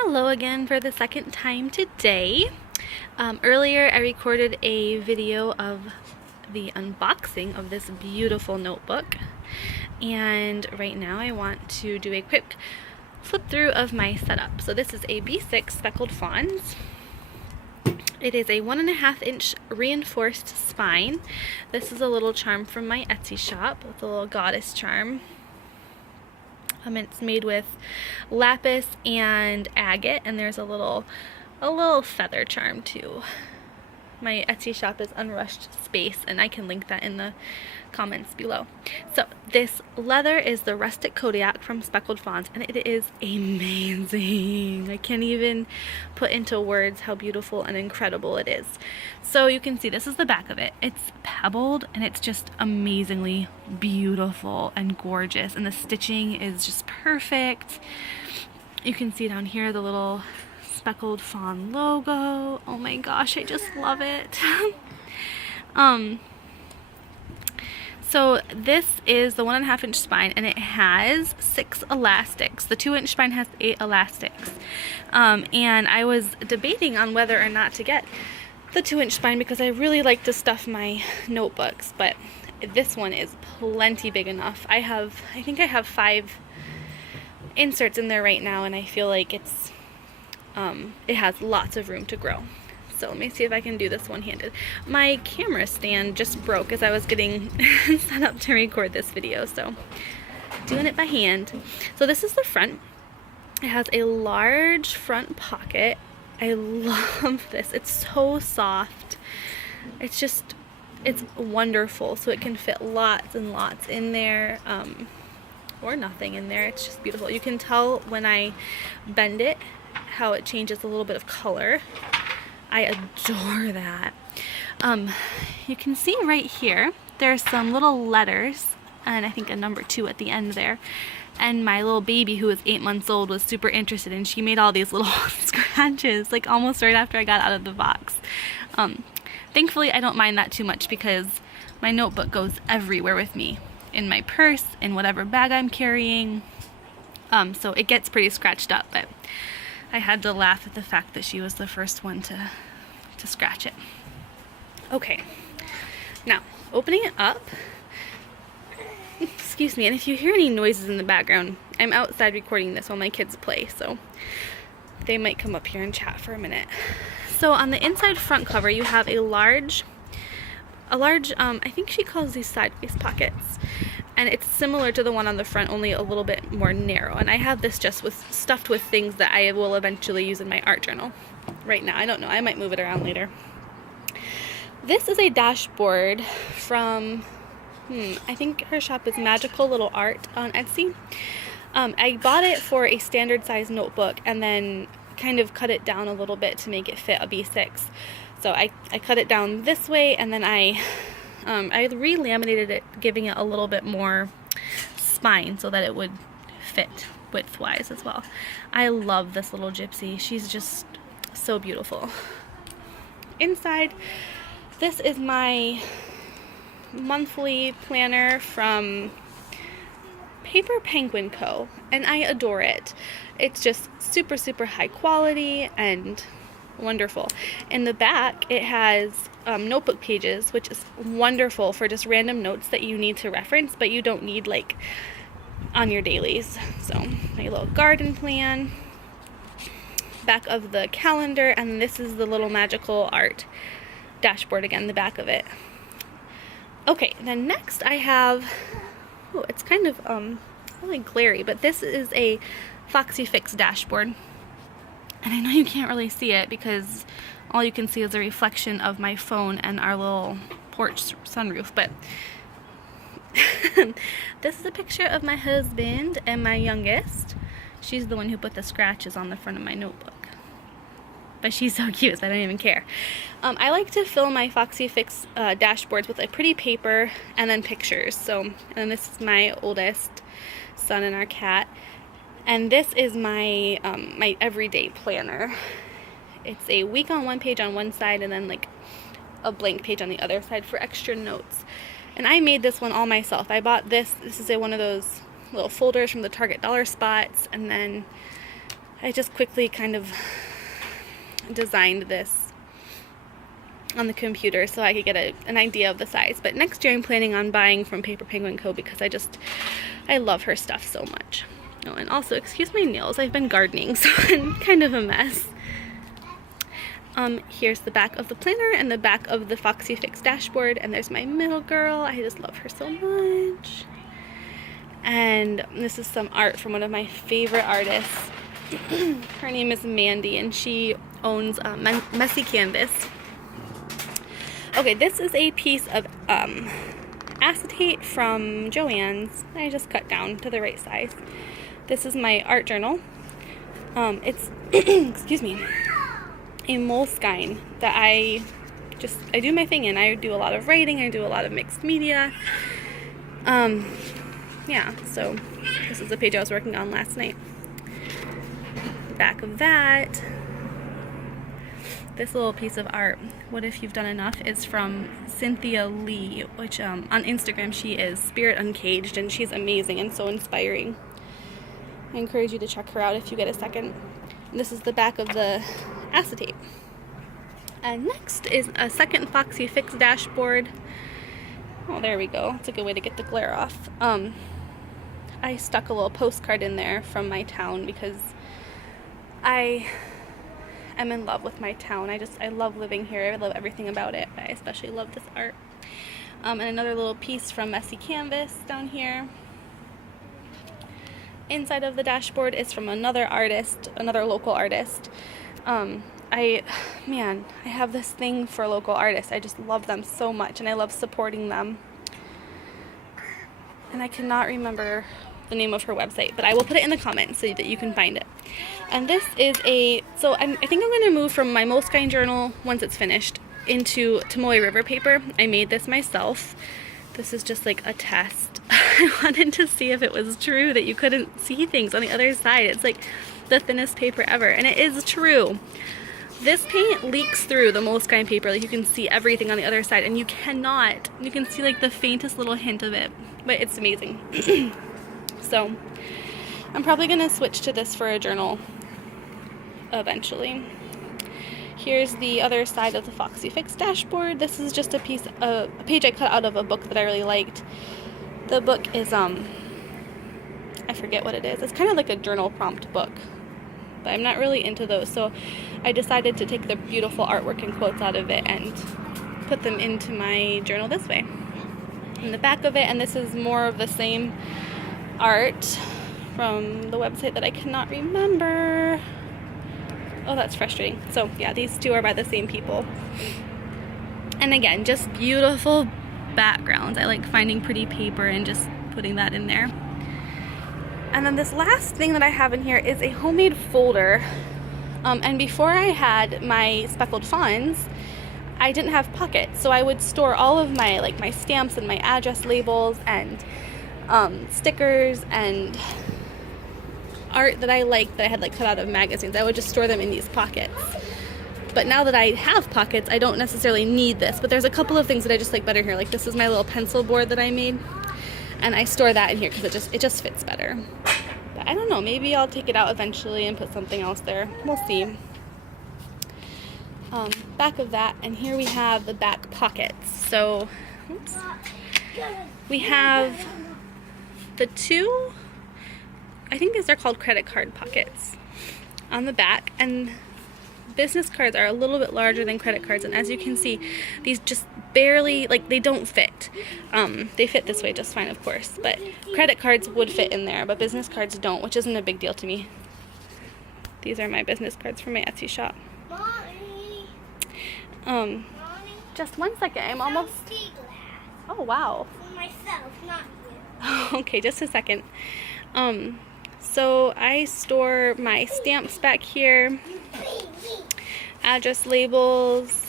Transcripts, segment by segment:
Hello again for the second time today. Earlier I recorded a video of the unboxing of this beautiful notebook, and right now I want to do a quick flip through of my setup. So this is a B6 Speckled Fawns. It is a 1.5 inch reinforced spine. This is a little charm from my Etsy shop. It's a little goddess charm. It's made with lapis and agate, and there's a little feather charm too. My Etsy shop is Unrushed Space, and I can link that in the comments below. So this leather is the Rustic Kodiak from Speckled Fawns, and it is amazing. I can't even put into words how beautiful and incredible it is. So you can see this is the back of it. It's pebbled, and it's just amazingly beautiful and gorgeous, and the stitching is just perfect. You can see down here the little Speckled Fawn logo. Oh my gosh, I just love it. So this is the 1.5 inch spine, and it has 6 elastics. The 2 inch spine has 8 elastics. And I was debating on whether or not to get the 2 inch spine because I really like to stuff my notebooks, but this one is plenty big enough. I think I have 5 inserts in there right now, and I feel like it has lots of room to grow. So let me see if I can do this one-handed. My camera stand just broke as I was getting set up to record this video, so doing it by hand. So this is the front. It has a large front pocket. I love this. It's so soft. It's wonderful. So it can fit lots and lots in there, or nothing in there. It's just beautiful. You can tell when I bend it how it changes a little bit of color. I adore that. You can see right here, there's some little letters, and I think a number 2 at the end there. And my little baby, who is 8 months old, was super interested, and she made all these little scratches, like almost right after I got out of the box. Thankfully, I don't mind that too much because my notebook goes everywhere with me. In my purse, in whatever bag I'm carrying. So it gets pretty scratched up, but I had to laugh at the fact that she was the first one to scratch it. Okay, now opening it up. Excuse me, and if you hear any noises in the background, I'm outside recording this while my kids play, so they might come up here and chat for a minute. So on the inside front cover, you have a large, I think she calls these sideways pockets. And it's similar to the one on the front, only a little bit more narrow. And I have this just stuffed with things that I will eventually use in my art journal. Right now, I don't know, I might move it around later. This is a dashboard from, I think her shop is Magical Little Art on Etsy. I bought it for a standard size notebook and then kind of cut it down a little bit to make it fit a B6. So I cut it down this way, and then I re-laminated it, giving it a little bit more spine so that it would fit width-wise as well. I love this little gypsy. She's just so beautiful. Inside, this is my monthly planner from Paper Penguin Co., and I adore it. It's just super, super high quality and wonderful. In the back, it has notebook pages, which is wonderful for just random notes that you need to reference, but you don't need like on your dailies. So my little garden plan, back of the calendar, and this is the little magical art dashboard again, the back of it. Okay, then next I have, oh, it's kind of really glary, but this is a Foxy Fix dashboard. And I know you can't really see it because all you can see is a reflection of my phone and our little porch sunroof, but this is a picture of my husband and my youngest. She's the one who put the scratches on the front of my notebook. But she's so cute, so I don't even care. I like to fill my Foxy Fix dashboards with a pretty paper and then pictures. So, and this is my oldest son and our cat. And this is my my everyday planner. It's a week on one page on one side, and then like a blank page on the other side for extra notes. And I made this one all myself. I bought this. This is one of those little folders from the Target dollar spots, and then I just quickly kind of designed this on the computer so I could get an idea of the size. But next year I'm planning on buying from Paper Penguin Co. because I love her stuff so much. Oh, and also, excuse my nails, I've been gardening, so I'm kind of a mess. Here's the back of the planner and the back of the Foxy Fix dashboard, and there's my middle girl. I just love her so much. And this is some art from one of my favorite artists. Her name is Mandy, and she owns Messy Canvas. Okay, this is a piece of acetate from Joann's. I just cut down to the right size. This is my art journal. It's excuse me, a Moleskine that I do my thing in. I do a lot of writing, I do a lot of mixed media. Yeah, so this is the page I was working on last night. Back of that, this little piece of art, What If You've Done Enough, is from Cynthia Lee, which on Instagram she is Spirit Uncaged, and she's amazing and so inspiring. I encourage you to check her out if you get a second. And this is the back of the acetate. And next is a second Foxy Fix dashboard. Oh, there we go. It's a good way to get the glare off. I stuck a little postcard in there from my town because I am in love with my town. I love living here. I love everything about it, but I especially love this art. And another little piece from Messy Canvas down here. Inside of the dashboard is from another artist, another local artist. I have this thing for local artists. I just love them so much, and I love supporting them. And I cannot remember the name of her website, but I will put it in the comments so that you can find it. And this is I think I'm going to move from my Moleskine journal, once it's finished, into Tomoe River paper. I made this myself. This is just like a test. I wanted to see if it was true that you couldn't see things on the other side. It's like the thinnest paper ever, and it is true. This paint leaks through the Moleskine paper, like you can see everything on the other side, and you can see like the faintest little hint of it, but it's amazing. So I'm probably gonna switch to this for a journal eventually. Here's the other side of the Foxy Fix dashboard. This is just a page I cut out of a book that I really liked. The book is I forget what it is. It's kind of like a journal prompt book, but I'm not really into those, so I decided to take the beautiful artwork and quotes out of it and put them into my journal this way. In the back of it, and this is more of the same art from the website that I cannot remember. Oh, that's frustrating. So yeah, these two are by the same people. And again, just beautiful backgrounds. I like finding pretty paper and just putting that in there. And then this last thing that I have in here is a homemade folder. And before I had my Speckled Fawns, I didn't have pockets, so I would store all of my stamps and my address labels and stickers and art that I liked that I had cut out of magazines. I would just store them in these pockets. But now that I have pockets, I don't necessarily need this, but there's a couple of things that I just like better here. Like this is my little pencil board that I made, and I store that in here because it just fits better. But I don't know, maybe I'll take it out eventually and put something else there. We'll see. Back of that, and here we have the back pockets. So, oops. We have the two, I think these are called credit card pockets on the back, and business cards are a little bit larger than credit cards, and as you can see, these just barely, they don't fit. They fit this way just fine, of course, but credit cards would fit in there, but business cards don't, which isn't a big deal to me. These are my business cards for my Etsy shop. Mommy, just 1 second, I'm almost... Oh, wow. for myself, not you. Okay, just a second. So I store my stamps back here, address labels,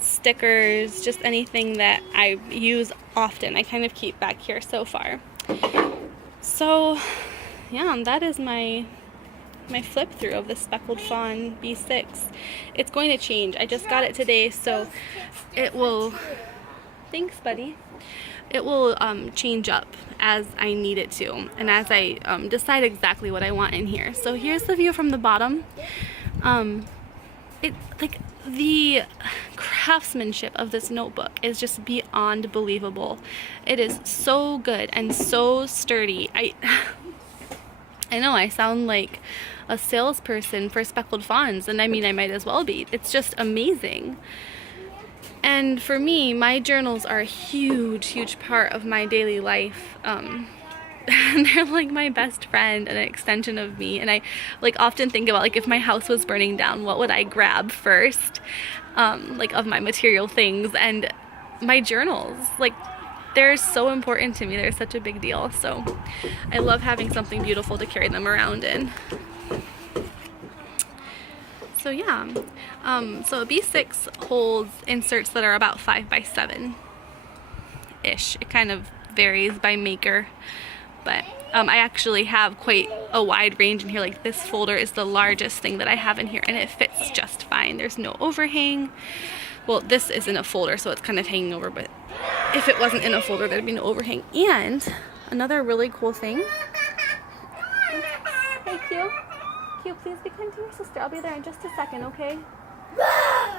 stickers, just anything that I use often. I kind of keep back here so far. So yeah, that is my flip through of the Speckled Fawn B6. It's going to change. I just got it today, so it will... Thanks, buddy. it will change up as I need it to, and as I decide exactly what I want in here. So here's the view from the bottom. It like the craftsmanship of this notebook is just beyond believable. It is so good and so sturdy. I know I sound like a salesperson for Speckled Fawns, and I mean I might as well be. It's just amazing. And for me, my journals are a huge part of my daily life. They're like my best friend and an extension of me. And I like often think about, like, if my house was burning down, what would I grab first, like, of my material things. And my journals, like, they're so important to me. They're such a big deal. So I love having something beautiful to carry them around in. So yeah, so a B6 holds inserts that are about 5 by 7-ish. It kind of varies by maker, but I actually have quite a wide range in here. Like, this folder is the largest thing that I have in here, and it fits just fine. There's no overhang. Well, this isn't a folder, so it's kind of hanging over, but if it wasn't in a folder, there'd be no overhang. And another really cool thing. Hey, Q. Q, please be kind to your sister. I'll be there in just a second, okay?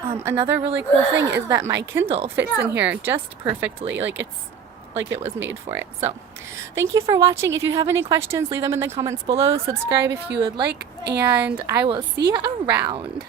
Another really cool thing is that my Kindle fits in here just perfectly. Like, it's like it was made for it. So thank you for watching. If you have any questions, leave them in the comments below. Subscribe if you would like, and I will see you around.